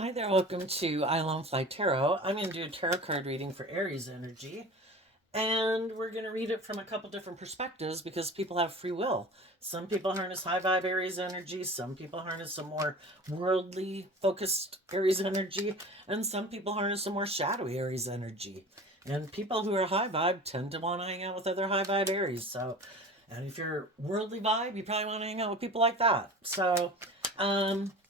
Hi there, welcome to Island Fly Tarot. I'm going to do a tarot card reading for Aries energy, and we're going to read it from a couple different perspectives because people have free will. Some people harness high vibe Aries energy, some people harness a more worldly focused Aries energy, and some people harness a more shadowy Aries energy. And people who are high vibe tend to want to hang out with other high vibe Aries. And if you're worldly vibe, you probably want to hang out with people like that.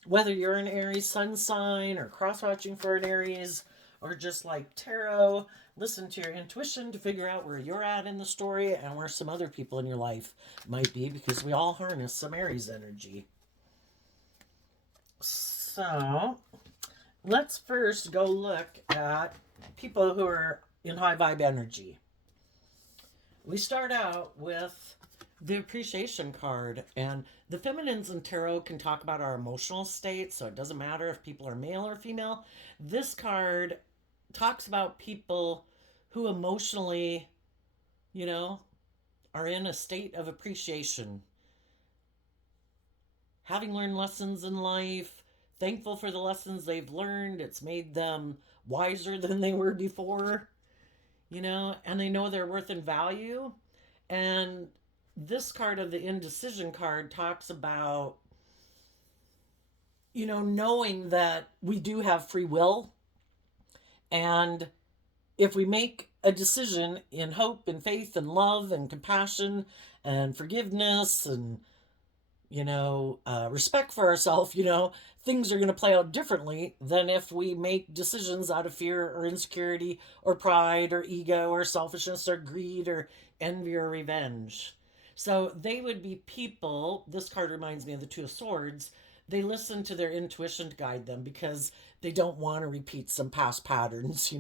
Whether you're an Aries sun sign or cross watching for an Aries or just like tarot, listen to your intuition to figure out where you're at in the story and where some other people in your life might be because we all harness some Aries energy. So, let's first go look at people who are in high vibe energy. We start out with the appreciation card, and the feminines in tarot can talk about our emotional state, so it doesn't matter if people are male or female. This card talks about people who emotionally, you know, are in a state of appreciation, having learned lessons in life, thankful for the lessons they've learned. It's made them wiser than they were before, and they know their worth and value. And this card of the indecision card talks about, knowing that we do have free will. And if we make a decision in hope and faith and love and compassion and forgiveness and, respect for ourselves, things are going to play out differently than if we make decisions out of fear or insecurity or pride or ego or selfishness or greed or envy or revenge. So they would be people. This card reminds me of the Two of Swords. They listen to their intuition to guide them because they don't want to repeat some past patterns.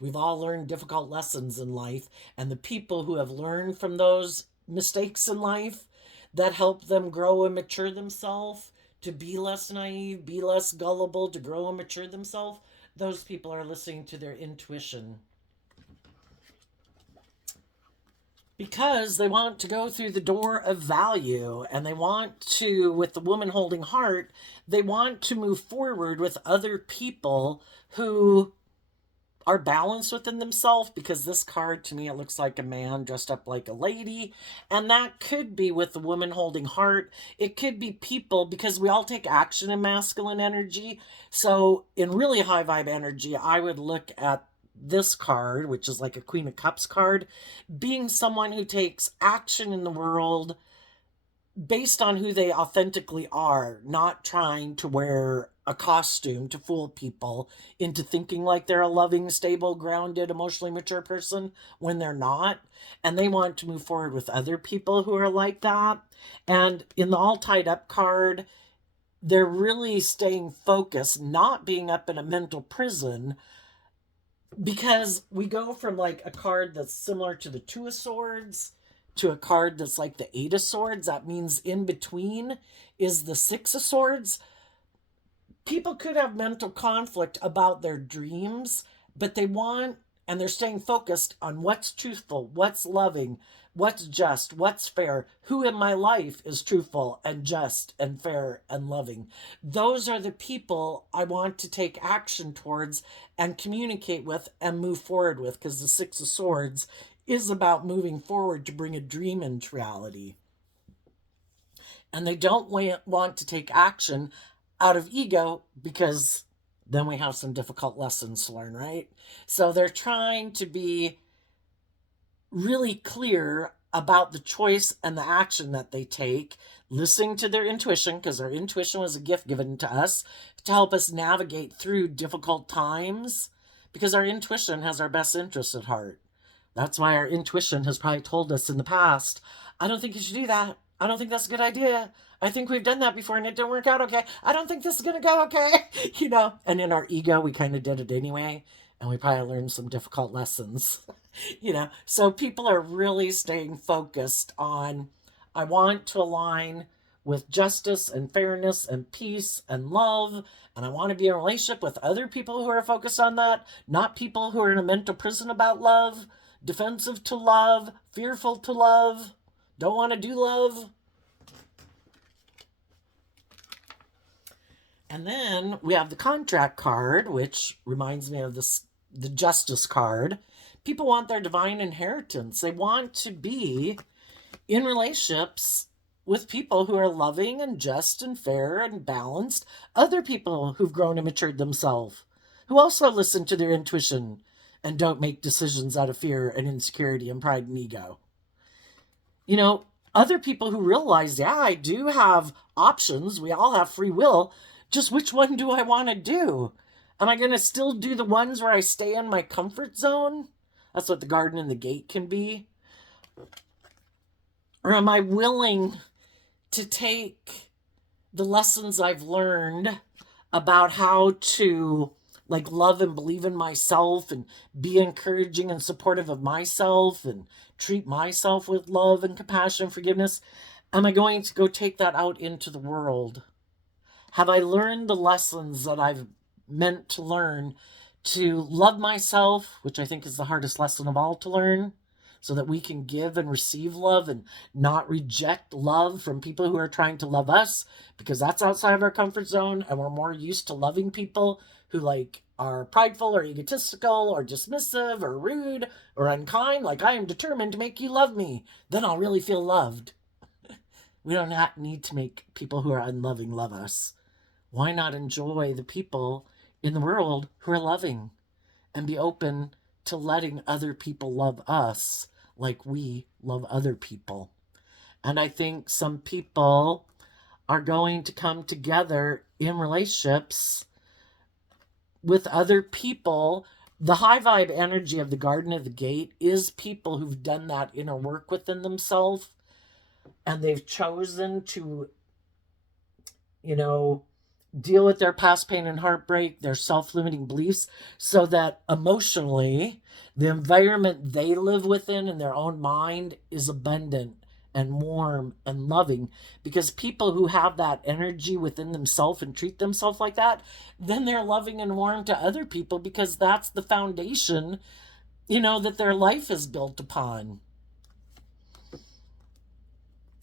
We've all learned difficult lessons in life, and the people who have learned from those mistakes in life that help them grow and mature themselves, to be less naive, be less gullible, to grow and mature themselves, those people are listening to their intuition because they want to go through the door of value, and they want to, with the woman holding heart, they want to move forward with other people who are balanced within themselves, because this card to me, it looks like a man dressed up like a lady, and that could be with the woman holding heart. It could be people, because we all take action in masculine energy. So in really high vibe energy, I would look at this card, which is like a Queen of Cups card, being someone who takes action in the world based on who they authentically are, not trying to wear a costume to fool people into thinking like they're a loving, stable, grounded, emotionally mature person when they're not. And they want to move forward with other people who are like that. And in the All Tied Up card, they're really staying focused, not being up in a mental prison, because we go from like a card that's similar to the Two of Swords to a card that's like the Eight of Swords. That means in between is the Six of Swords. People could have mental conflict about their dreams, but and they're staying focused on what's truthful, what's loving, what's just, what's fair, who in my life is truthful and just and fair and loving. Those are the people I want to take action towards and communicate with and move forward with, because the Six of Swords is about moving forward to bring a dream into reality. And they don't want to take action out of ego, because then we have some difficult lessons to learn, right? So they're trying to be really clear about the choice and the action that they take, listening to their intuition, because their intuition was a gift given to us to help us navigate through difficult times, because our intuition has our best interests at heart. That's why our intuition has probably told us in the past, I don't think you should do that. I don't think that's a good idea. I think we've done that before and it didn't work out okay. I don't think this is going to go okay. And in our ego, we kind of did it anyway. And we probably learned some difficult lessons. So people are really staying focused on, I want to align with justice and fairness and peace and love. And I want to be in a relationship with other people who are focused on that, not people who are in a mental prison about love, defensive to love, fearful to love, don't want to do love. And then we have the contract card, which reminds me of the justice card. People want their divine inheritance. They want to be in relationships with people who are loving and just and fair and balanced, other people who've grown and matured themselves, who also listen to their intuition and don't make decisions out of fear and insecurity and pride and ego. You know, other people who realize, yeah, I do have options. We all have free will. Just which one do I want to do? Am I going to still do the ones where I stay in my comfort zone? That's what the garden and the gate can be. Or am I willing to take the lessons I've learned about how to like love and believe in myself and be encouraging and supportive of myself and treat myself with love and compassion and forgiveness? Am I going to go take that out into the world? Have I learned the lessons that I've meant to learn to love myself, which I think is the hardest lesson of all to learn, so that we can give and receive love and not reject love from people who are trying to love us, because that's outside of our comfort zone and we're more used to loving people who like are prideful or egotistical or dismissive or rude or unkind. Like, I am determined to make you love me, then I'll really feel loved. We don't need to make people who are unloving love us. Why not enjoy the people in the world who are loving and be open to letting other people love us like we love other people? And I think some people are going to come together in relationships with other people. The high vibe energy of the Garden of the Gate is people who've done that inner work within themselves, and they've chosen to, deal with their past pain and heartbreak, their self-limiting beliefs, so that emotionally, the environment they live within in their own mind is abundant and warm and loving. Because people who have that energy within themselves and treat themselves like that, then they're loving and warm to other people, because that's the foundation, that their life is built upon.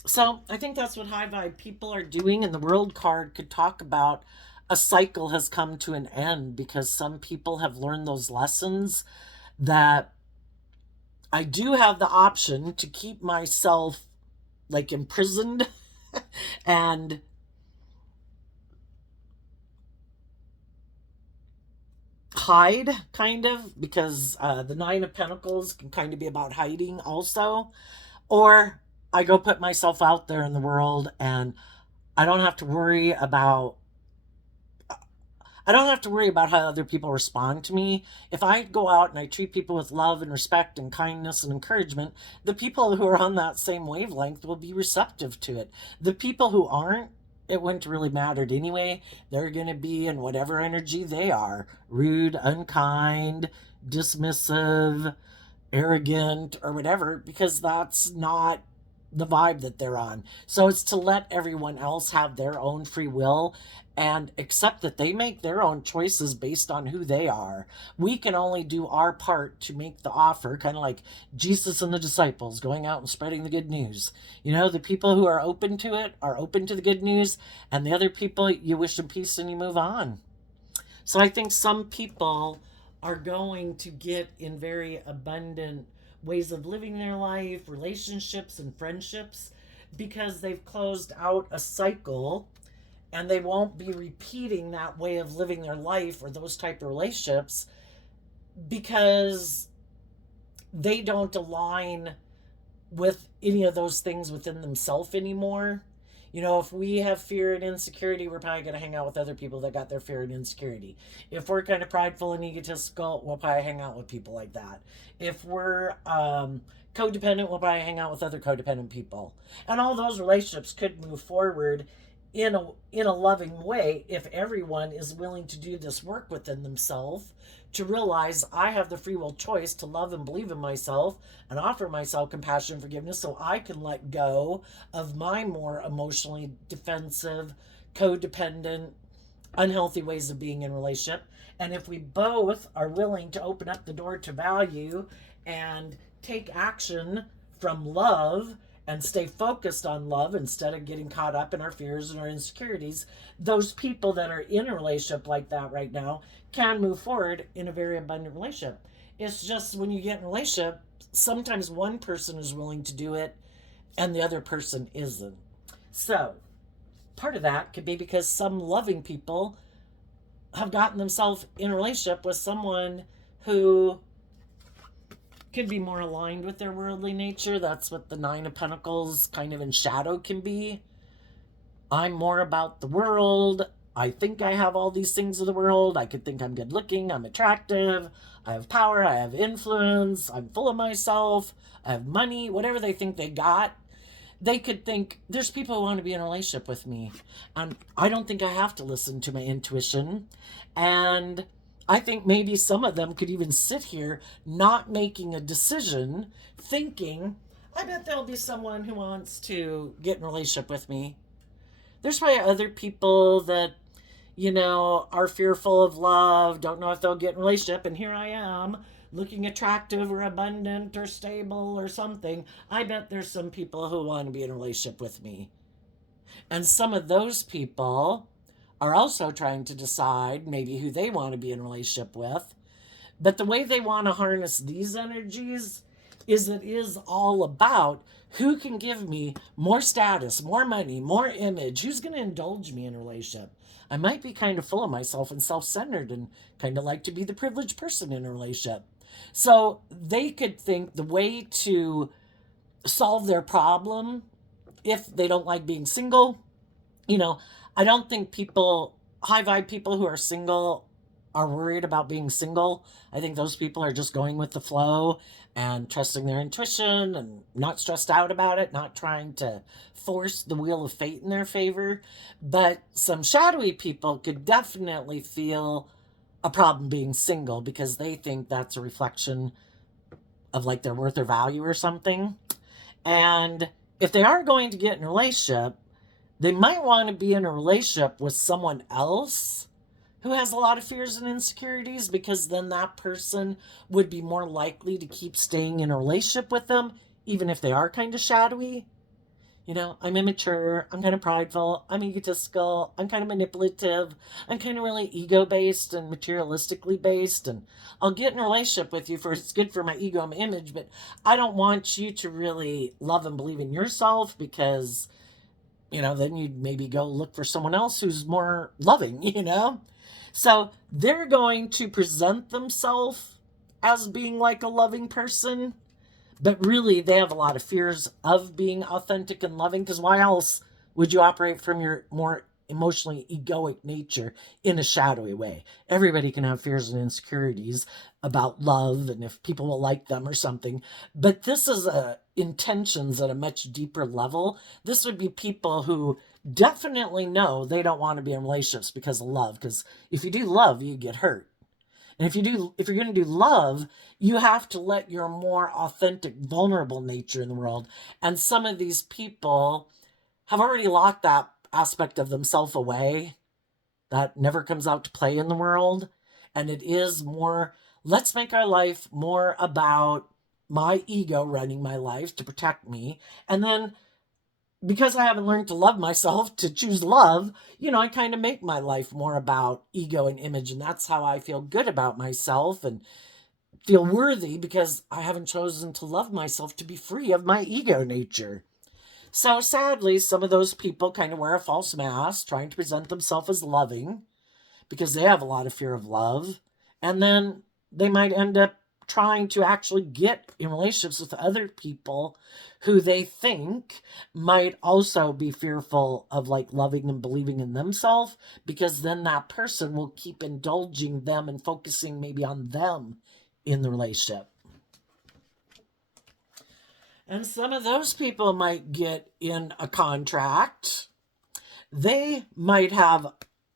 So I think that's what high vibe people are doing. And the world card could talk about a cycle has come to an end, because some people have learned those lessons, that I do have the option to keep myself like imprisoned and hide, kind of, because the Nine of Pentacles can kind of be about hiding also. Or I go put myself out there in the world, and I don't have to worry about how other people respond to me. If I go out and I treat people with love and respect and kindness and encouragement, the people who are on that same wavelength will be receptive to it. The people who aren't, it wouldn't really matter anyway. They're going to be in whatever energy they are: rude, unkind, dismissive, arrogant, or whatever, because that's not the vibe that they're on. So it's to let everyone else have their own free will and accept that they make their own choices based on who they are. We can only do our part to make the offer, kind of like Jesus and the disciples going out and spreading the good news. The people who are open to it are open to the good news, and the other people, you wish them peace and you move on. So I think some people are going to get in very abundant ways of living their life, relationships and friendships, because they've closed out a cycle, and they won't be repeating that way of living their life or those type of relationships, because they don't align with any of those things within themselves anymore. If we have fear and insecurity, we're probably going to hang out with other people that got their fear and insecurity. If we're kind of prideful and egotistical, we'll probably hang out with people like that. If we're codependent, we'll probably hang out with other codependent people. And all those relationships could move forward in a loving way if everyone is willing to do this work within themselves, to realize I have the free will choice to love and believe in myself and offer myself compassion and forgiveness, so I can let go of my more emotionally defensive, codependent, unhealthy ways of being in relationship. And if we both are willing to open up the door to value and take action from love and stay focused on love instead of getting caught up in our fears and our insecurities, those people that are in a relationship like that right now can move forward in a very abundant relationship. It's just when you get in a relationship, sometimes one person is willing to do it and the other person isn't. So, part of that could be because some loving people have gotten themselves in a relationship with someone who could be more aligned with their worldly nature. That's what the Nine of Pentacles kind of in shadow can be. I'm more about the world. I think I have all these things of the world. I could think I'm good looking, I'm attractive, I have power, I have influence, I'm full of myself, I have money, whatever they think they got. They could think there's people who want to be in a relationship with me. And I don't think I have to listen to my intuition. And I think maybe some of them could even sit here not making a decision, thinking, I bet there'll be someone who wants to get in a relationship with me. There's probably other people that, are fearful of love, don't know if they'll get in a relationship, and here I am looking attractive or abundant or stable or something. I bet there's some people who want to be in a relationship with me. And some of those people are also trying to decide maybe who they want to be in a relationship with. But the way they want to harness these energies is it is all about who can give me more status, more money, more image, who's going to indulge me in a relationship. I might be kind of full of myself and self-centered and kind of like to be the privileged person in a relationship. So they could think the way to solve their problem if they don't like being single, you know, I don't think people, high vibe people who are single, are worried about being single. I think those people are just going with the flow and trusting their intuition and not stressed out about it, not trying to force the wheel of fate in their favor. But some shadowy people could definitely feel a problem being single because they think that's a reflection of like their worth or value or something. And if they are going to get in a relationship, they might want to be in a relationship with someone else who has a lot of fears and insecurities because then that person would be more likely to keep staying in a relationship with them, even if they are kind of shadowy. I'm immature, I'm kind of prideful, I'm egotistical, I'm kind of manipulative, I'm kind of really ego based and materialistically based. And I'll get in a relationship with you for it's good for my ego and my image, but I don't want you to really love and believe in yourself because then you'd maybe go look for someone else who's more loving. So they're going to present themselves as being like a loving person, but really they have a lot of fears of being authentic and loving because why else would you operate from your more emotionally egoic nature in a shadowy way? Everybody can have fears and insecurities about love and if people will like them or something, but this is intentions at a much deeper level. This would be people who definitely know they don't want to be in relationships because of love, because if you do love you get hurt. And if you're going to do love, you have to let your more authentic, vulnerable nature in the world. And some of these people have already locked that aspect of themselves away. That never comes out to play in the world. And it is more, let's make our life more about my ego running my life to protect me. And then because I haven't learned to love myself, to choose love, I kind of make my life more about ego and image. And that's how I feel good about myself and feel worthy because I haven't chosen to love myself to be free of my ego nature. So sadly, some of those people kind of wear a false mask, trying to present themselves as loving because they have a lot of fear of love. And then they might end up trying to actually get in relationships with other people who they think might also be fearful of like loving and believing in themselves, because then that person will keep indulging them and focusing maybe on them in the relationship. And some of those people might get in a contract. They might have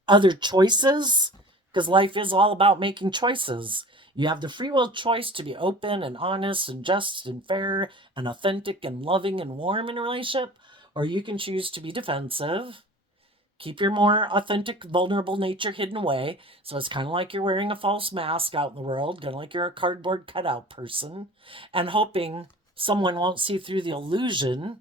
other choices because life is all about making choices. You have the free will choice to be open and honest and just and fair and authentic and loving and warm in a relationship, or you can choose to be defensive, keep your more authentic, vulnerable nature hidden away. So it's kind of like you're wearing a false mask out in the world, kind of like you're a cardboard cutout person, and hoping someone won't see through the illusion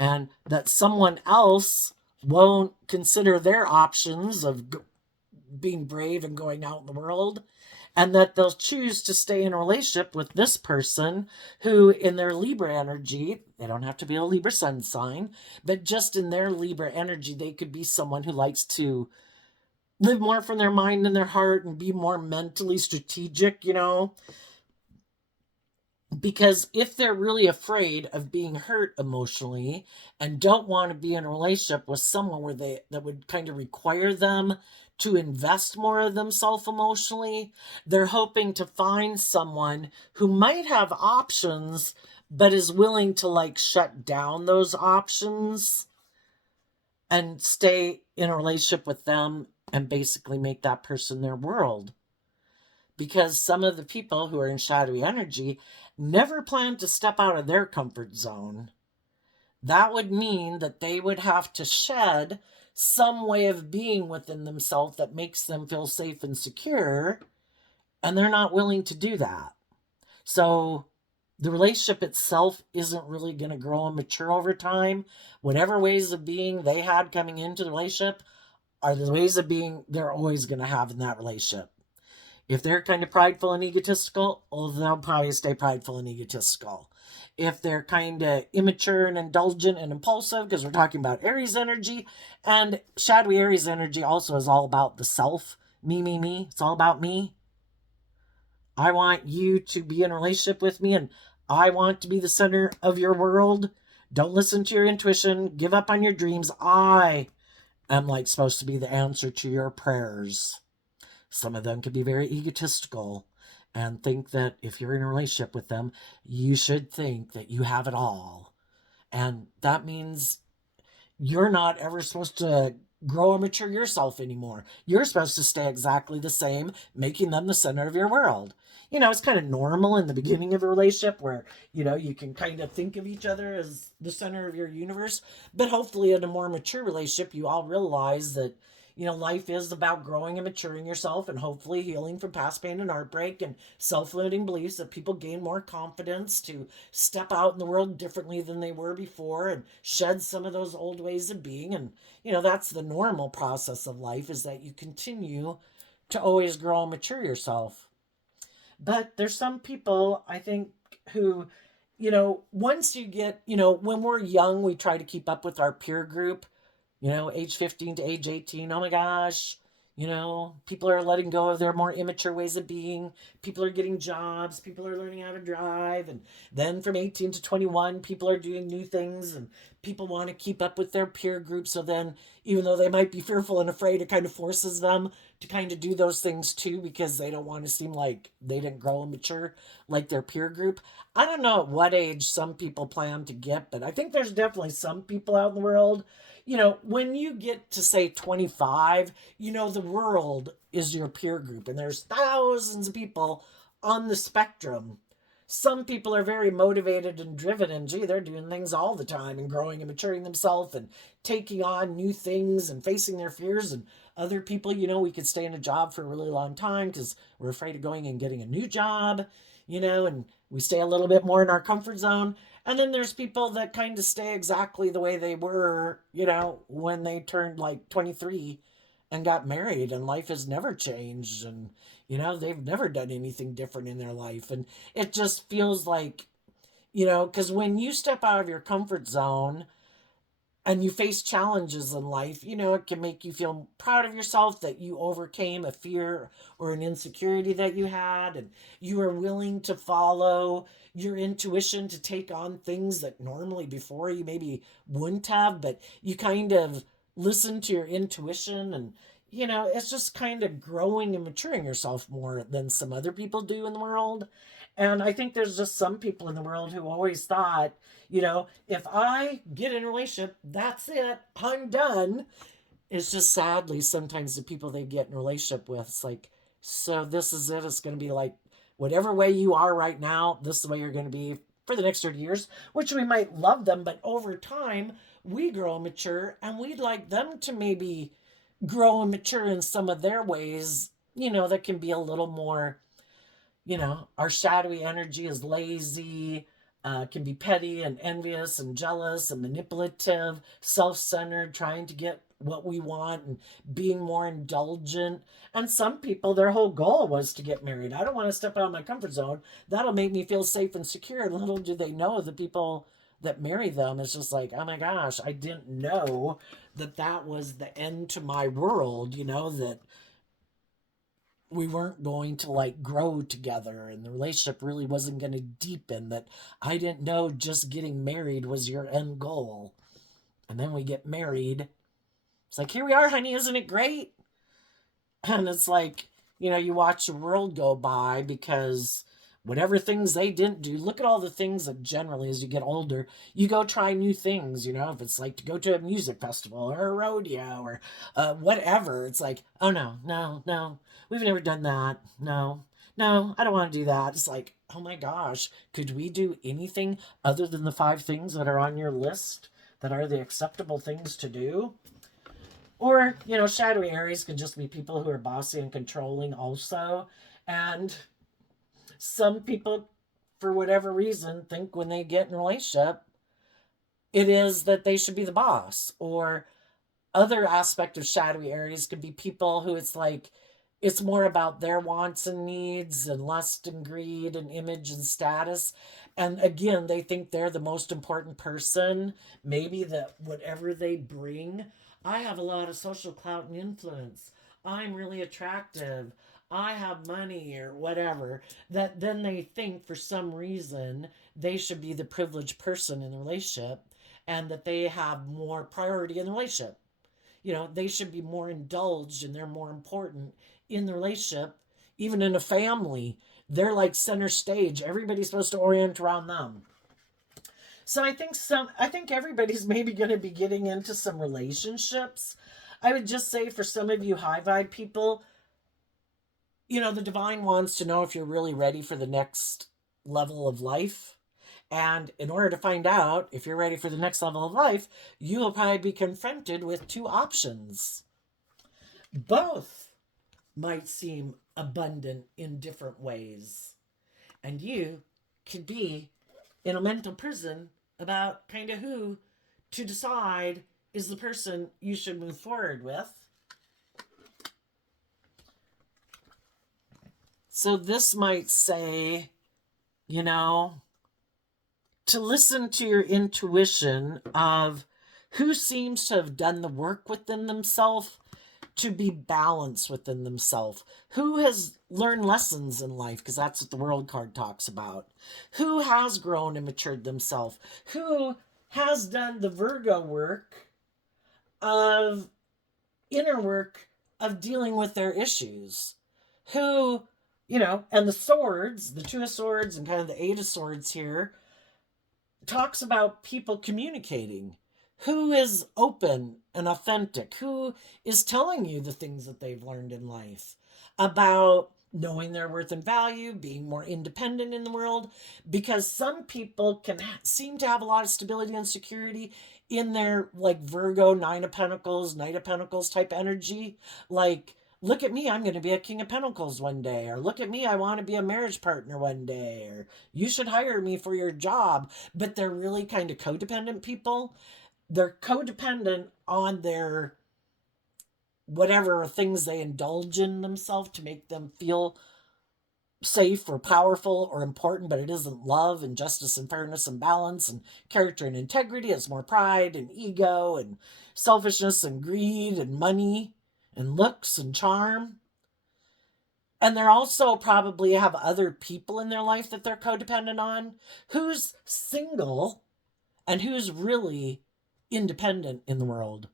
and that someone else won't consider their options of being brave and going out in the world, and that they'll choose to stay in a relationship with this person who, in their Libra energy, they don't have to be a Libra sun sign, but just in their Libra energy, they could be someone who likes to live more from their mind and their heart and be more mentally strategic, because if they're really afraid of being hurt emotionally and don't want to be in a relationship with someone where they that would kind of require them to invest more of themselves emotionally, they're hoping to find someone who might have options but is willing to like shut down those options and stay in a relationship with them and basically make that person their world, because some of the people who are in shadowy energy never plan to step out of their comfort zone. That would mean that they would have to shed some way of being within themselves that makes them feel safe and secure, and they're not willing to do that. So the relationship itself isn't really going to grow and mature over time. Whatever ways of being they had coming into the relationship are the ways of being they're always going to have in that relationship. If they're kind of prideful and egotistical, well, they'll probably stay prideful and egotistical. If they're kind of immature and indulgent and impulsive, because we're talking about Aries energy, and shadowy Aries energy also is all about the self. Me, me, me. It's all about me. I want you to be in a relationship with me, and I want to be the center of your world. Don't listen to your intuition. Give up on your dreams. I am like supposed to be the answer to your prayers. Some of them can be very egotistical and think that if you're in a relationship with them, you should think that you have it all. And that means you're not ever supposed to grow or mature yourself anymore. You're supposed to stay exactly the same, making them the center of your world. It's kind of normal in the beginning of a relationship where, you can kind of think of each other as the center of your universe. But hopefully, in a more mature relationship, you all realize that, life is about growing and maturing yourself and hopefully healing from past pain and heartbreak and self limiting beliefs, that people gain more confidence to step out in the world differently than they were before and shed some of those old ways of being. And, that's the normal process of life, is that you continue to always grow and mature yourself. But there's some people, I think, who, once you get, when we're young, we try to keep up with our peer group, age 15 to age 18. Oh my gosh. People are letting go of their more immature ways of being. People are getting jobs. People are learning how to drive. And then from 18 to 21, people are doing new things and people want to keep up with their peer group. So then, even though they might be fearful and afraid, it kind of forces them to kind of do those things too, because they don't want to seem like they didn't grow and mature like their peer group. I don't know at what age some people plan to get, but I think there's definitely some people out in the world. When you get to say 25, the world is your peer group, and there's thousands of people on the spectrum. Some people are very motivated and driven, and gee, they're doing things all the time and growing and maturing themselves and taking on new things and facing their fears. And other people, we could stay in a job for a really long time because we're afraid of going and getting a new job, and we stay a little bit more in our comfort zone. And then there's people that kind of stay exactly the way they were, when they turned like 23 and got married, and life has never changed. And, they've never done anything different in their life. And it just feels like, because when you step out of your comfort zone and you face challenges in life, it can make you feel proud of yourself that you overcame a fear or an insecurity that you had, and you were willing to follow your intuition to take on things that normally before you maybe wouldn't have, but you kind of listen to your intuition. And, it's just kind of growing and maturing yourself more than some other people do in the world. And I think there's just some people in the world who always thought, if I get in a relationship, that's it, I'm done. It's just sadly sometimes the people they get in a relationship with, it's like, so this is it. It's going to be like whatever way you are right now, this is the way you're going to be for the next 30 years, which we might love them, but over time, we grow and mature, and we'd like them to maybe grow and mature in some of their ways, that can be a little more, our shadowy energy is lazy. can be petty and envious and jealous and manipulative, self centered, trying to get what we want and being more indulgent. And some people, their whole goal was to get married. I don't want to step out of my comfort zone. That'll make me feel safe and secure. And little do they know the people that marry them is just like, oh my gosh, I didn't know that that was the end to my world, that we weren't going to like grow together and the relationship really wasn't going to deepen, that I didn't know just getting married was your end goal. And then we get married. It's like, here we are, honey, isn't it great? And it's like, you watch the world go by because whatever things they didn't do, look at all the things that generally as you get older, you go try new things, if it's like to go to a music festival or a rodeo or whatever. It's like, oh no, no, no, we've never done that. No, no, I don't want to do that. It's like, oh my gosh, could we do anything other than the 5 things that are on your list that are the acceptable things to do? Or, shadowy Aries can just be people who are bossy and controlling also. And some people, for whatever reason, think when they get in a relationship, it is that they should be the boss. Or other aspect of shadowy Aries could be people who it's like, it's more about their wants and needs and lust and greed and image and status. And again, they think they're the most important person. Maybe that whatever they bring, I have a lot of social clout and influence. I'm really attractive. I have money or whatever. That then they think for some reason they should be the privileged person in the relationship and that they have more priority in the relationship. They should be more indulged and they're more important in the relationship, even in a family. They're like center stage. Everybody's supposed to orient around them. So I think everybody's maybe going to be getting into some relationships. I would just say for some of you high vibe people, the divine wants to know if you're really ready for the next level of life. And in order to find out if you're ready for the next level of life, you will probably be confronted with 2 options. Both might seem abundant in different ways. And you could be in a mental prison about kind of who to decide is the person you should move forward with. So this might say, to listen to your intuition of who seems to have done the work within themselves to be balanced within themselves, who has learned lessons in life, because that's what the world card talks about, who has grown and matured themselves, who has done the Virgo work of inner work of dealing with their issues, who, and the swords, the 2 of Swords and kind of the 8 of Swords here, talks about people communicating. Who is open and authentic? Who is telling you the things that they've learned in life about knowing their worth and value, being more independent in the world? Because some people can seem to have a lot of stability and security in their like Virgo, 9 of Pentacles, Knight of Pentacles type energy. Like, look at me, I'm going to be a King of Pentacles one day. Or look at me, I want to be a marriage partner one day. Or you should hire me for your job. But they're really kind of codependent people. They're codependent on their whatever things they indulge in themselves to make them feel safe or powerful or important, but it isn't love and justice and fairness and balance and character and integrity. It's more pride and ego and selfishness and greed and money and looks and charm. And they're also probably have other people in their life that they're codependent on. Who's single and who's really independent in the world?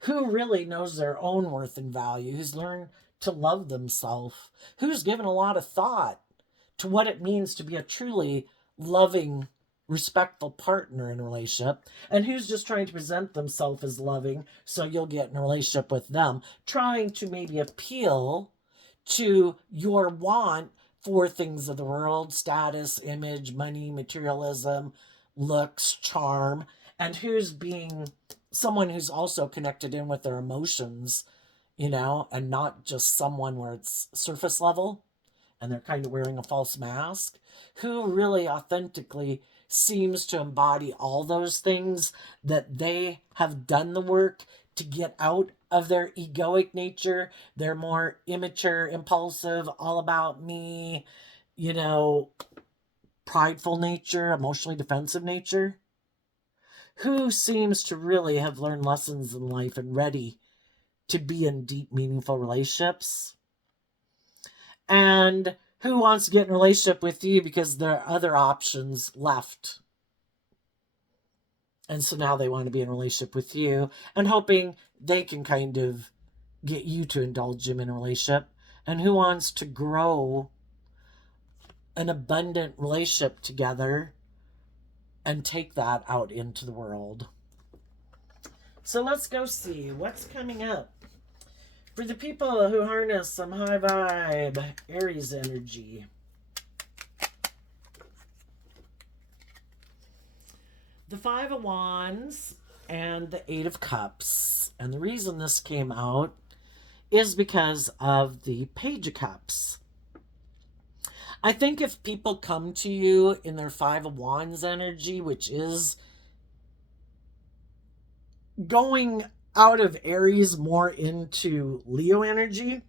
Who really knows their own worth and value? Who's learned to love themselves? Who's given a lot of thought to what it means to be a truly loving, respectful partner in a relationship? And who's just trying to present themselves as loving so you'll get in a relationship with them, trying to maybe appeal to your want for things of the world, status, image, money, materialism, looks, charm, and who's being someone who's also connected in with their emotions, and not just someone where it's surface level and they're kind of wearing a false mask, who really authentically seems to embody all those things, that they have done the work to get out of their egoic nature, their more immature, impulsive, all about me, you know, prideful nature, emotionally defensive nature. Who seems to really have learned lessons in life and ready to be in deep, meaningful relationships? And who wants to get in a relationship with you because there are other options left? And so now they want to be in a relationship with you and hoping they can kind of get you to indulge them in a relationship. And who wants to grow an abundant relationship together and take that out into the world? So let's go see what's coming up for the people who harness some high vibe Aries energy. The Five of Wands and the Eight of Cups. And the reason this came out is because of the Page of Cups. I think if people come to you in their Five of Wands energy, which is going out of Aries more into Leo energy,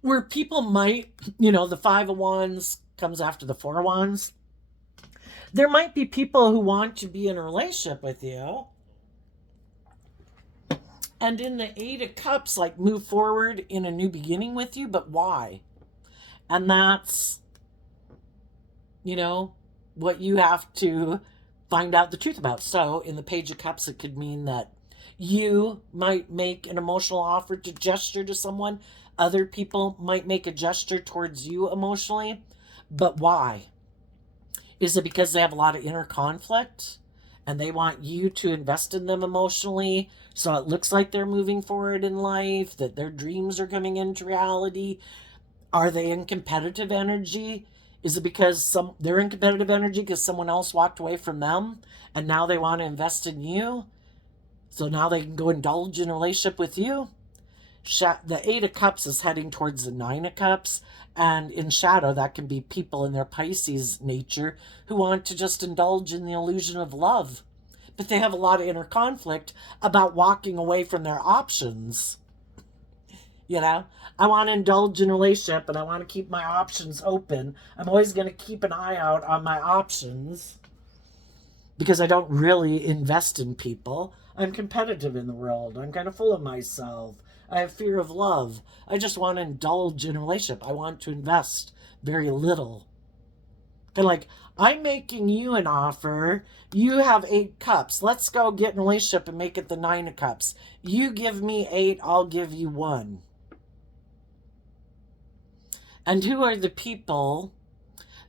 where people might, the Five of Wands comes after the Four of Wands. There might be people who want to be in a relationship with you, and in the Eight of Cups, like move forward in a new beginning with you, but why? And that's, what you have to find out the truth about. So in the Page of Cups, it could mean that you might make an emotional offer to gesture to someone. Other people might make a gesture towards you emotionally. But why? Is it because they have a lot of inner conflict and they want you to invest in them emotionally so it looks like they're moving forward in life, that their dreams are coming into reality? Are they in competitive energy? Is it because they're in competitive energy because someone else walked away from them and now they want to invest in you? So now they can go indulge in a relationship with you? The Eight of Cups is heading towards the Nine of Cups. And in shadow, that can be people in their Pisces nature who want to just indulge in the illusion of love. But they have a lot of inner conflict about walking away from their options. I want to indulge in a relationship and I want to keep my options open. I'm always going to keep an eye out on my options because I don't really invest in people. I'm competitive in the world. I'm kind of full of myself. I have fear of love. I just want to indulge in a relationship. I want to invest very little. Kind of like, I'm making you an offer. You have 8 cups. Let's go get in a relationship and make it the 9 of cups. You give me 8, I'll give you 1. And who are the people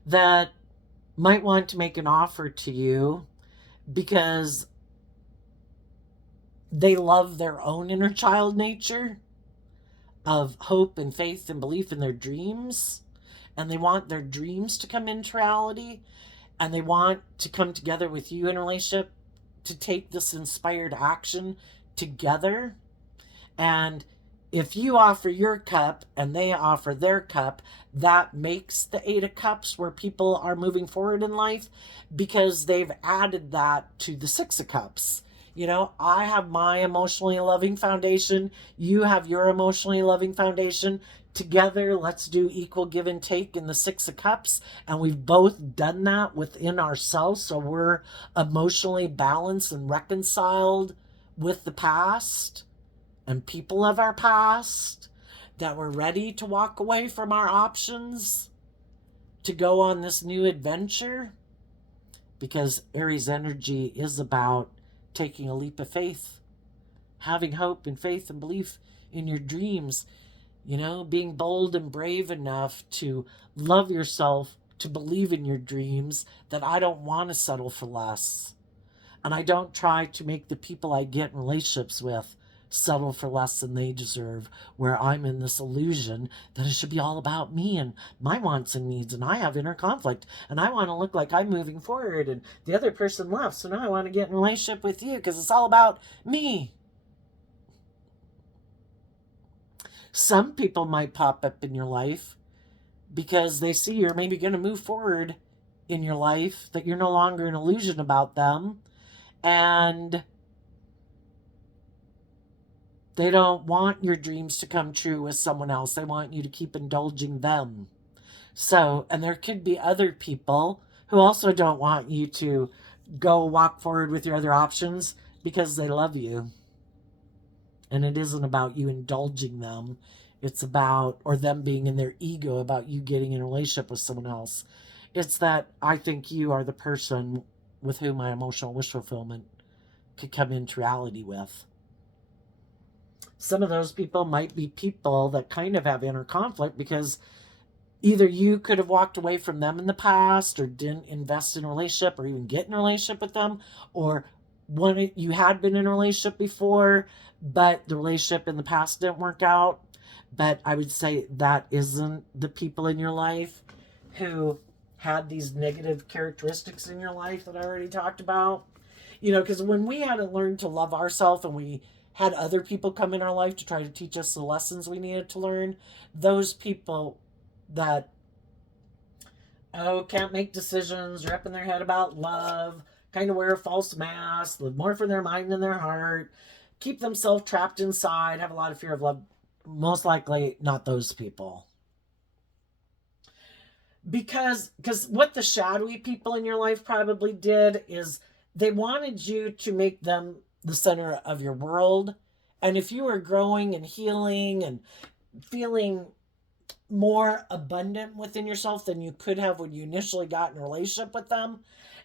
that might want to make an offer to you because they love their own inner child nature of hope and faith and belief in their dreams, and they want their dreams to come into reality, and they want to come together with you in a relationship to take this inspired action together? And if you offer your cup and they offer their cup, that makes the Eight of Cups, where people are moving forward in life because they've added that to the Six of Cups. I have my emotionally loving foundation. You have your emotionally loving foundation. Together, let's do equal give and take in the Six of Cups. And we've both done that within ourselves. So we're emotionally balanced and reconciled with the past and people of our past, that we're ready to walk away from our options to go on this new adventure. Because Aries energy is about taking a leap of faith, having hope and faith and belief in your dreams, being bold and brave enough to love yourself, to believe in your dreams, that I don't want to settle for less. And I don't try to make the people I get in relationships with settle for less than they deserve, where I'm in this illusion that it should be all about me and my wants and needs, and I have inner conflict, and I want to look like I'm moving forward, and the other person left, so now I want to get in a relationship with you because it's all about me. Some people might pop up in your life because they see you're maybe going to move forward in your life, that you're no longer an illusion about them, and they don't want your dreams to come true with someone else. They want you to keep indulging them. So, and there could be other people who also don't want you to go walk forward with your other options because they love you. And it isn't about you indulging them. It's about, or them being in their ego about you getting in a relationship with someone else. It's that I think you are the person with whom my emotional wish fulfillment could come into reality with. Some of those people might be people that kind of have inner conflict because either you could have walked away from them in the past or didn't invest in a relationship or even get in a relationship with them, or one you had been in a relationship before but the relationship in the past didn't work out. But I would say that isn't the people in your life who had these negative characteristics in your life that I already talked about. Because when we had to learn to love ourselves and we had other people come in our life to try to teach us the lessons we needed to learn, those people that can't make decisions, are up in their head about love, kind of wear a false mask, live more for their mind than their heart, keep themselves trapped inside, have a lot of fear of love, most likely not those people. Because what the shadowy people in your life probably did is they wanted you to make them the center of your world. And if you were growing and healing and feeling more abundant within yourself than you could have when you initially got in a relationship with them,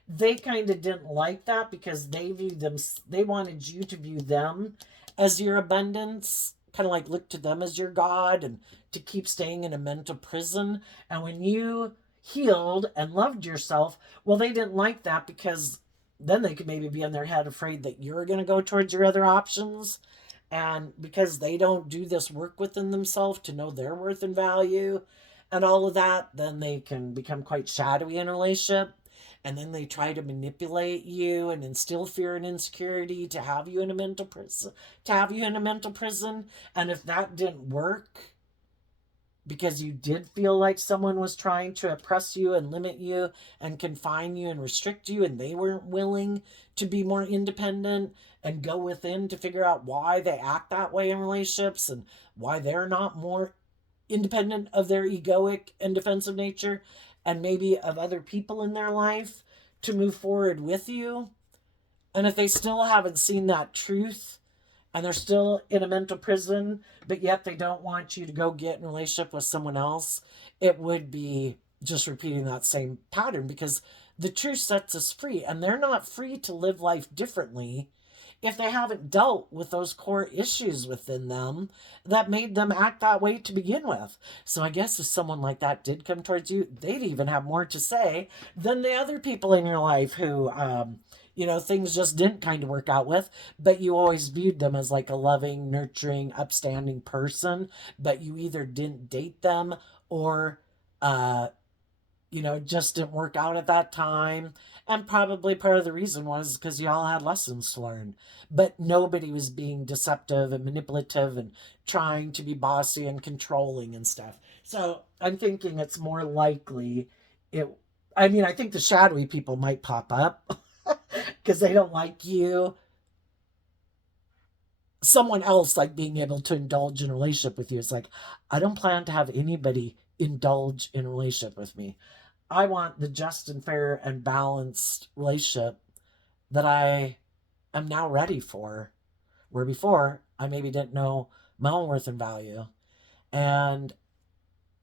they kind of didn't like that because they wanted you to view them as your abundance, kind of like look to them as your God, and to keep staying in a mental prison. And when you healed and loved yourself, well, they didn't like that because then they could maybe be in their head afraid that you're going to go towards your other options. And because they don't do this work within themselves to know their worth and value and all of that, then they can become quite shadowy in a relationship. And then they try to manipulate you and instill fear and insecurity to have you in a mental prison, And if that didn't work, because you did feel like someone was trying to oppress you and limit you and confine you and restrict you, and they weren't willing to be more independent and go within to figure out why they act that way in relationships and why they're not more independent of their egoic and defensive nature and maybe of other people in their life to move forward with you. And if they still haven't seen that truth and they're still in a mental prison, but yet they don't want you to go get in a relationship with someone else, it would be just repeating that same pattern, because the truth sets us free, and they're not free to live life differently if they haven't dealt with those core issues within them that made them act that way to begin with. So I guess if someone like that did come towards you, they'd even have more to say than the other people in your life who things just didn't kind of work out with, but you always viewed them as like a loving, nurturing, upstanding person, but you either didn't date them or, it just didn't work out at that time. And probably part of the reason was because you all had lessons to learn, but nobody was being deceptive and manipulative and trying to be bossy and controlling and stuff. So I'm thinking it's more likely it. I think the shadowy people might pop up because they don't like you. Someone else like being able to indulge in a relationship with you. It's like, I don't plan to have anybody indulge in a relationship with me. I want the just and fair and balanced relationship that I am now ready for, where before I maybe didn't know my own worth and value. And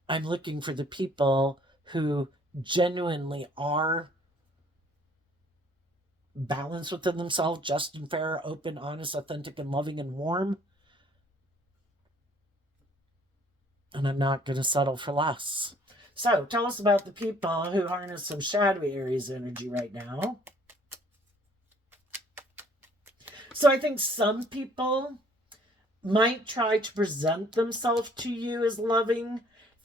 I'm looking for the people who genuinely are balanced within themselves, just and fair, open, honest, authentic, and loving and warm. And I'm not going to settle for less. So tell us about the people who harness some shadowy Aries energy right now. So I think some people might try to present themselves to you as loving,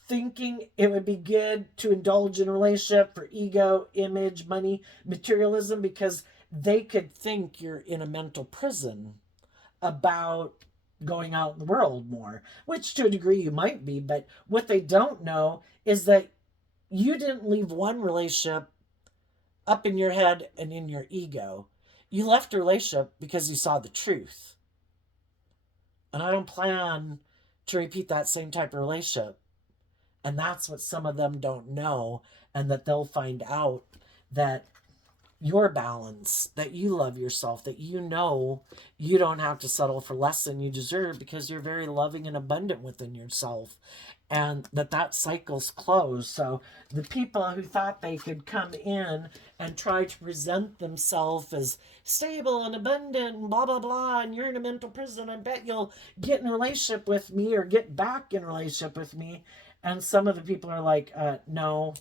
thinking it would be good to indulge in a relationship for ego, image, money, materialism, because they could think you're in a mental prison about going out in the world more, which to a degree you might be. But what they don't know is that you didn't leave one relationship up in your head and in your ego. You left a relationship because you saw the truth. And I don't plan to repeat that same type of relationship. And that's what some of them don't know, and that they'll find out that your balance, that you love yourself, that you know you don't have to settle for less than you deserve because you're very loving and abundant within yourself, and that cycle's closed. So the people who thought they could come in and try to present themselves as stable and abundant and blah blah blah, and you're in a mental prison, I bet you'll get in a relationship with me or get back in a relationship with me. And some of the people are like, no,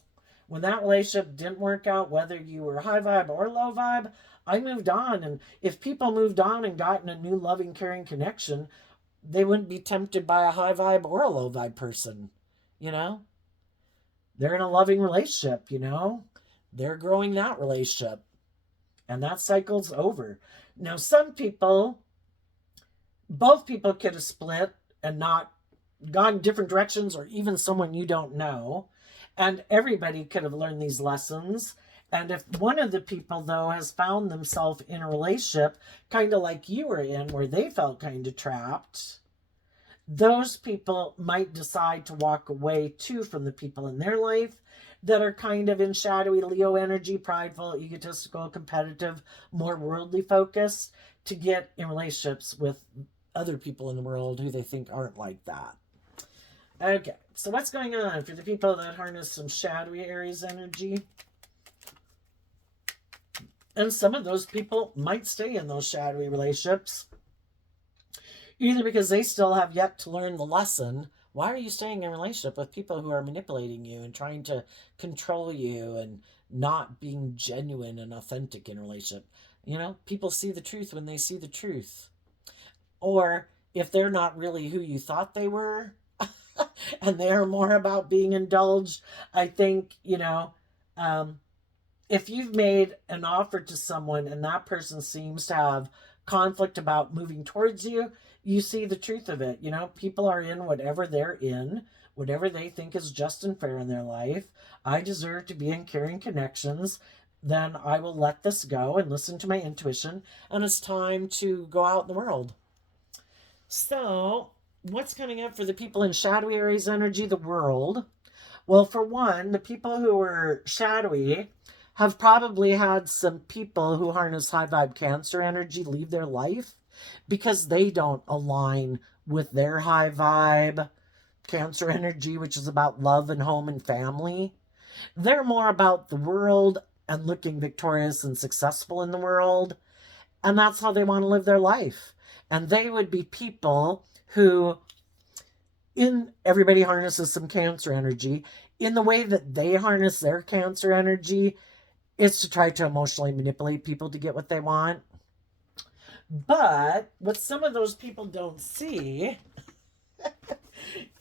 when that relationship didn't work out, whether you were high vibe or low vibe, I moved on. And if people moved on and gotten a new loving, caring connection, they wouldn't be tempted by a high vibe or a low vibe person. You know, they're in a loving relationship, you know, they're growing that relationship, and that cycle's over. Now, some people, both people could have split and not gone different directions, or even someone you don't know. And everybody could have learned these lessons. And if one of the people, though, has found themselves in a relationship kind of like you were in, where they felt kind of trapped, those people might decide to walk away too from the people in their life that are kind of in shadowy Leo energy, prideful, egotistical, competitive, more worldly focused, to get in relationships with other people in the world who they think aren't like that. Okay, so what's going on for the people that harness some shadowy Aries energy? And some of those people might stay in those shadowy relationships, either because they still have yet to learn the lesson. Why are you staying in a relationship with people who are manipulating you and trying to control you and not being genuine and authentic in a relationship? You know, people see the truth when they see the truth. Or if they're not really who you thought they were, and they're more about being indulged, I think, if you've made an offer to someone and that person seems to have conflict about moving towards you, you see the truth of it. You know, people are in whatever they're in, whatever they think is just and fair in their life. I deserve to be in caring connections. Then I will let this go and listen to my intuition. And it's time to go out in the world. So, what's coming up for the people in shadowy Aries energy, the world? Well, for one, the people who are shadowy have probably had some people who harness high vibe Cancer energy leave their life because they don't align with their high vibe Cancer energy, which is about love and home and family. They're more about the world and looking victorious and successful in the world. And that's how they want to live their life. And they would be people who, everybody harnesses some Cancer energy. In the way that they harness their Cancer energy, it's to try to emotionally manipulate people to get what they want. But what some of those people don't see,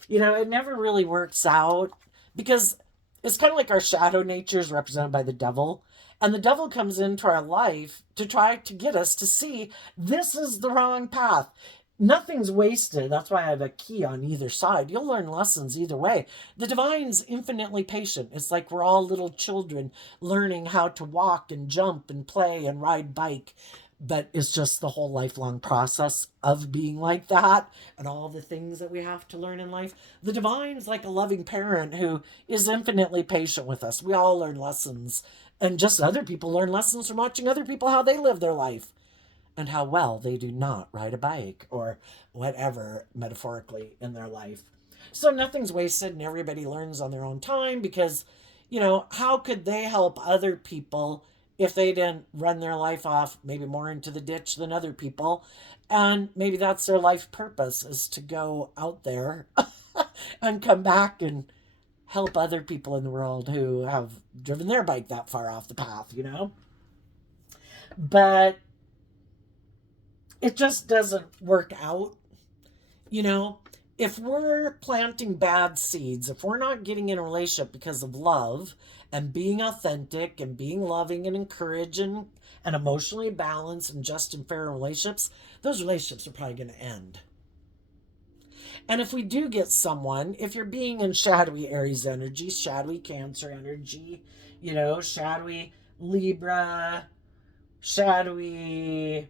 it never really works out, because it's kind of like our shadow nature is represented by the devil. And the devil comes into our life to try to get us to see this is the wrong path. Nothing's wasted. That's why I have a key on either side. You'll learn lessons either way. The divine's infinitely patient. It's like we're all little children learning how to walk and jump and play and ride bike. But it's just the whole lifelong process of being like that and all the things that we have to learn in life. The divine's like a loving parent who is infinitely patient with us. We all learn lessons. And just other people learn lessons from watching other people, how they live their life and how well they do not ride a bike or whatever metaphorically in their life. So nothing's wasted and everybody learns on their own time, because, how could they help other people if they didn't run their life off maybe more into the ditch than other people? And maybe that's their life purpose, is to go out there and come back and help other people in the world who have driven their bike that far off the path, But it just doesn't work out. If we're planting bad seeds, if we're not getting in a relationship because of love and being authentic and being loving and encouraging and emotionally balanced and just and fair relationships, those relationships are probably going to end. And if we do get someone, if you're being in shadowy Aries energy, shadowy Cancer energy, shadowy Libra, shadowy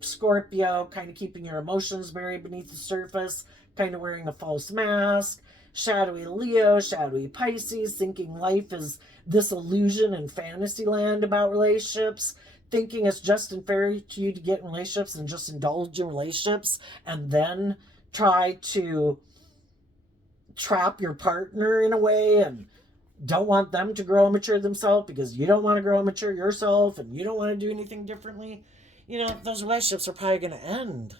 Scorpio, kind of keeping your emotions buried beneath the surface, kind of wearing a false mask. Shadowy Leo, shadowy Pisces, thinking life is this illusion and fantasy land about relationships, thinking it's just and fair to you to get in relationships and just indulge in relationships and then try to trap your partner in a way and don't want them to grow and mature themselves because you don't want to grow and mature yourself and you don't want to do anything differently. Those relationships are probably going to end.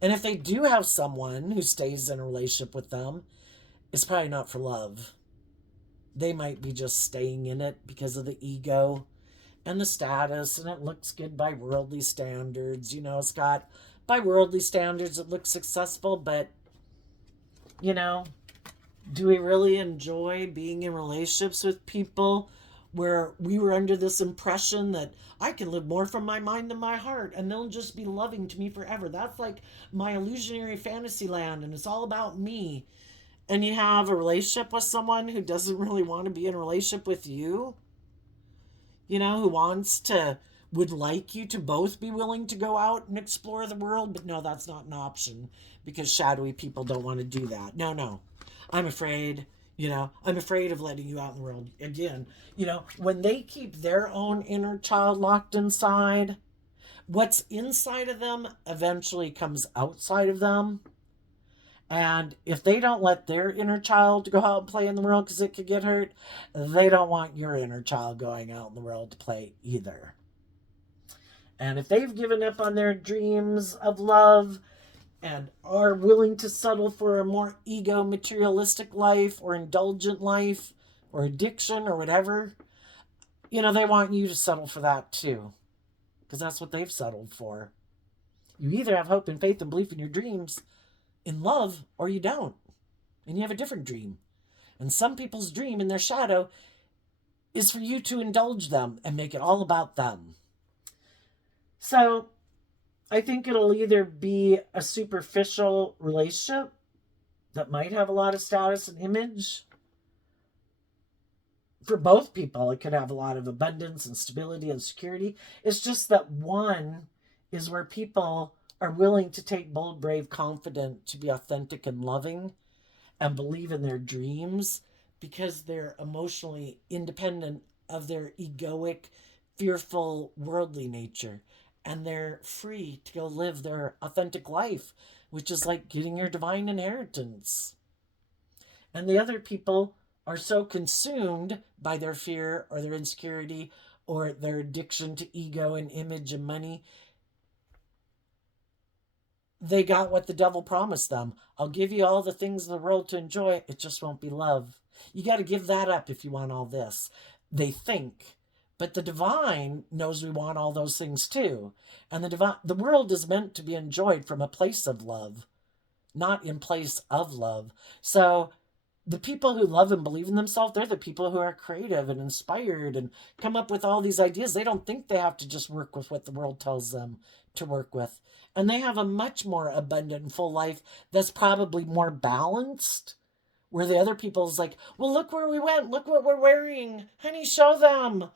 And if they do have someone who stays in a relationship with them, it's probably not for love. They might be just staying in it because of the ego and the status, and it looks good by worldly standards. It's got, by worldly standards, it looks successful, but, you know, do we really enjoy being in relationships with people where we were under this impression that I can live more from my mind than my heart and they'll just be loving to me forever? That's like my illusionary fantasy land and it's all about me. And you have a relationship with someone who doesn't really want to be in a relationship with you, who would like you to both be willing to go out and explore the world, but no, that's not an option because shadowy people don't want to do that. No, no. I'm afraid, I'm afraid of letting you out in the world again. When they keep their own inner child locked inside, what's inside of them eventually comes outside of them. And if they don't let their inner child go out and play in the world because it could get hurt, they don't want your inner child going out in the world to play either. And if they've given up on their dreams of love and are willing to settle for a more ego materialistic life or indulgent life or addiction or whatever, they want you to settle for that too. Because that's what they've settled for. You either have hope and faith and belief in your dreams in love or you don't. And you have a different dream. And some people's dream in their shadow is for you to indulge them and make it all about them. So I think it'll either be a superficial relationship that might have a lot of status and image. For both people, it could have a lot of abundance and stability and security. It's just that one is where people are willing to take bold, brave, confident, to be authentic and loving and believe in their dreams because they're emotionally independent of their egoic, fearful, worldly nature. And they're free to go live their authentic life, which is like getting your divine inheritance. And the other people are so consumed by their fear or their insecurity or their addiction to ego and image and money. They got what the devil promised them. I'll give you all the things in the world to enjoy. It just won't be love. You got to give that up if you want all this. They think. But the divine knows we want all those things too. And the world is meant to be enjoyed from a place of love, not in place of love. So the people who love and believe in themselves, they're the people who are creative and inspired and come up with all these ideas. They don't think they have to just work with what the world tells them to work with. And they have a much more abundant and full life that's probably more balanced. Where the other people's like, well, look where we went. Look what we're wearing. Honey, show them.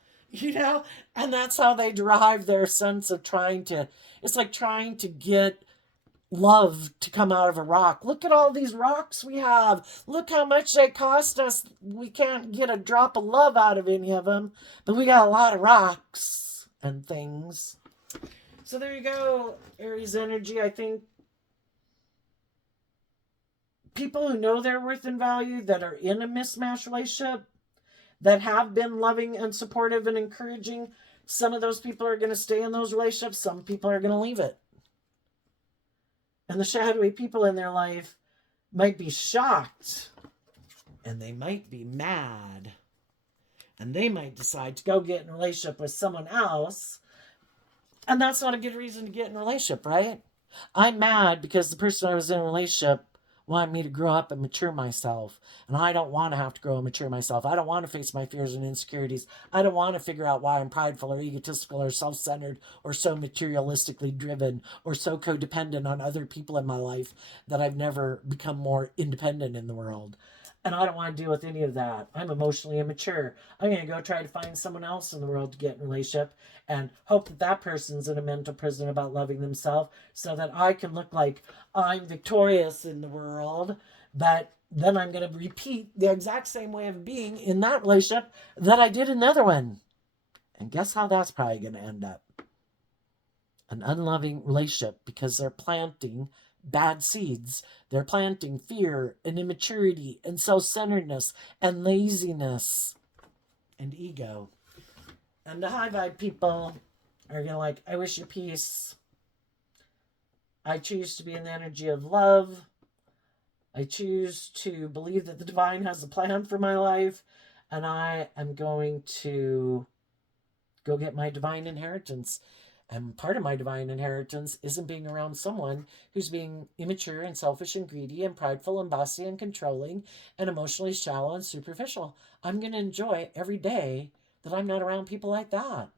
And that's how they derive their sense of it's like trying to get love to come out of a rock. Look at all these rocks we have. Look how much they cost us. We can't get a drop of love out of any of them, but we got a lot of rocks and things. So there you go, Aries energy. I think people who know their worth and value that are in a mismatched relationship, that have been loving and supportive and encouraging, some of those people are going to stay in those relationships. Some people are going to leave it. And the shadowy people in their life might be shocked and they might be mad. And they might decide to go get in a relationship with someone else. And that's not a good reason to get in a relationship, right? I'm mad because the person I was in a relationship wanted me to grow up and mature myself. And I don't want to have to grow and mature myself. I don't want to face my fears and insecurities. I don't want to figure out why I'm prideful or egotistical or self-centered or so materialistically driven or so codependent on other people in my life that I've never become more independent in the world. And I don't want to deal with any of that. I'm emotionally immature. I'm going to go try to find someone else in the world to get in a relationship and hope that that person's in a mental prison about loving themselves so that I can look like I'm victorious in the world. But then I'm going to repeat the exact same way of being in that relationship that I did in the other one. And guess how that's probably going to end up? An unloving relationship because they're planting bad seeds. They're planting fear and immaturity and self centeredness and laziness and ego. And the high vibe people are going to like, I wish you peace. I choose to be in the energy of love. I choose to believe that the divine has a plan for my life. And I am going to go get my divine inheritance. And part of my divine inheritance isn't being around someone who's being immature and selfish and greedy and prideful and bossy and controlling and emotionally shallow and superficial. I'm going to enjoy every day that I'm not around people like that.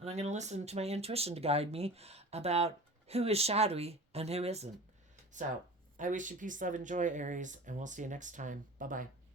And I'm going to listen to my intuition to guide me about who is shadowy and who isn't. So I wish you peace, love, and joy, Aries, and we'll see you next time. Bye bye.